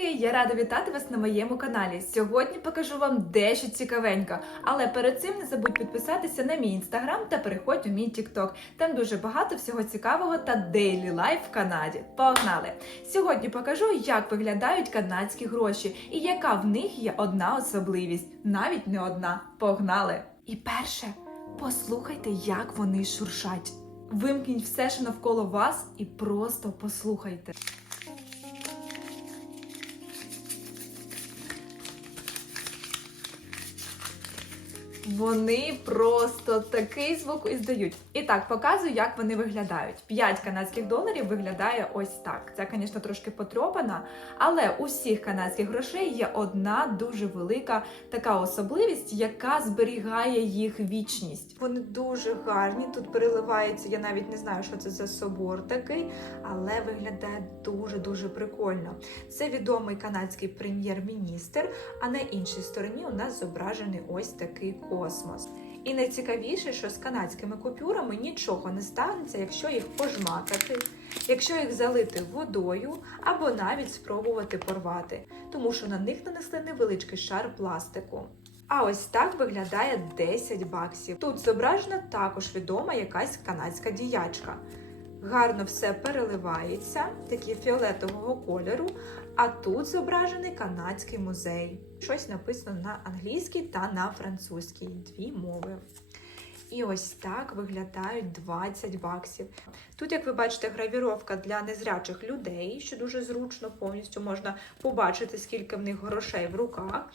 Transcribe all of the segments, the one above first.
Привітики! Я рада вітати вас на моєму каналі. Сьогодні покажу вам дещо цікавенько. Але перед цим не забудь підписатися на мій інстаграм та переходь у мій тікток. Там дуже багато всього цікавого та дейлі лайф в Канаді. Погнали! Сьогодні покажу, як виглядають канадські гроші і яка в них є одна особливість, навіть не одна. Погнали! І перше, послухайте, як вони шуршать. Вимкніть все, що навколо вас, і просто послухайте. Вони просто такий звук іздають. І так, показую, як вони виглядають. 5 канадських доларів виглядає ось так. Це, звісно, трошки потрьопана, але у всіх канадських грошей є одна дуже велика така особливість, яка зберігає їх вічність. Вони дуже гарні. Тут переливається, я навіть не знаю, що це за собор такий, але виглядає дуже дуже прикольно. Це відомий канадський прем'єр-міністр. А на іншій стороні у нас зображений ось такий космос. І найцікавіше, що з канадськими купюрами нічого не станеться, якщо їх пожмакати, якщо їх залити водою або навіть спробувати порвати, тому що на них нанесли невеличкий шар пластику. А ось так виглядає 10 баксів. Тут зображена також відома якась канадська діячка. Гарно все переливається, такі фіолетового кольору. А тут зображений канадський музей. Щось написано на англійській та на французькій дві мови. І ось так виглядають 20 баксів. Тут, як ви бачите, гравіровка для незрячих людей, що дуже зручно, повністю можна побачити, скільки в них грошей в руках.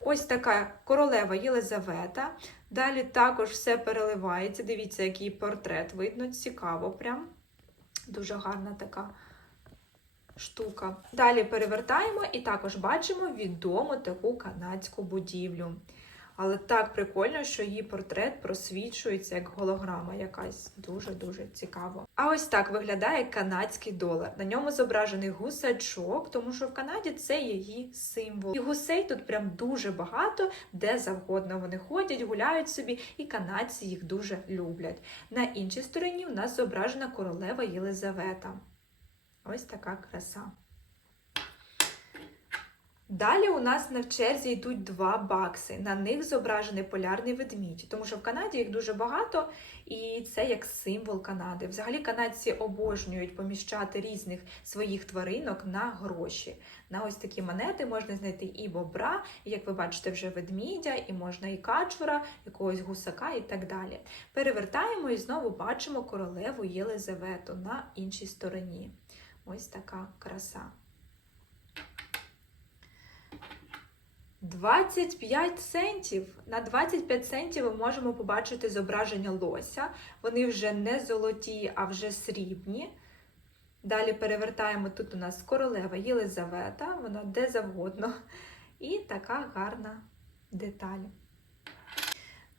Ось така королева Єлизавета. Далі також все переливається. Дивіться, який портрет видно, цікаво прям. Дуже гарна така штука. Далі перевертаємо і також бачимо відому таку канадську будівлю. Але так прикольно, що її портрет просвічується як голограма якась. Дуже-дуже цікаво. А ось так виглядає канадський долар. На ньому зображений гусачок, тому що в Канаді це її символ. І гусей тут прям дуже багато, де завгодно вони ходять, гуляють собі, і канадці їх дуже люблять. На іншій стороні у нас зображена королева Єлизавета. Ось така краса. Далі у нас на черзі йдуть два бакси. На них зображений полярний ведмідь, тому що в Канаді їх дуже багато, і це як символ Канади. Взагалі канадці обожнюють поміщати різних своїх тваринок на гроші. На ось такі монети можна знайти і бобра, і, як ви бачите, вже ведмідя, і можна і качура, якогось гусака і так далі. Перевертаємо і знову бачимо королеву Єлизавету на іншій стороні. Ось така краса. 25 центів. На 25 центів ми можемо побачити зображення лося. Вони вже не золоті, а вже срібні. Далі перевертаємо тут у нас королева Єлизавета, вона де завгодно. І така гарна деталь.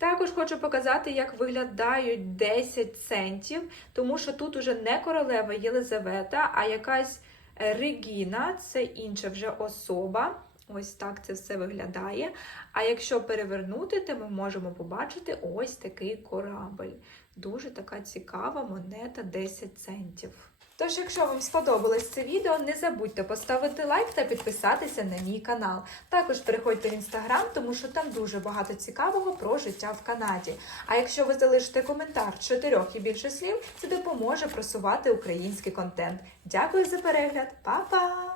Також хочу показати, як виглядають 10 центів, тому що тут уже не королева Єлизавета, а якась Регіна, це інша вже особа. Ось так це все виглядає. А якщо перевернути, то ми можемо побачити ось такий корабль. Дуже така цікава монета 10 центів. Тож, якщо вам сподобалось це відео, не забудьте поставити лайк та підписатися на мій канал. Також переходьте в інстаграм, тому що там дуже багато цікавого про життя в Канаді. А якщо ви залишите коментар чотирьох і більше слів, це допоможе просувати український контент. Дякую за перегляд, Па-па!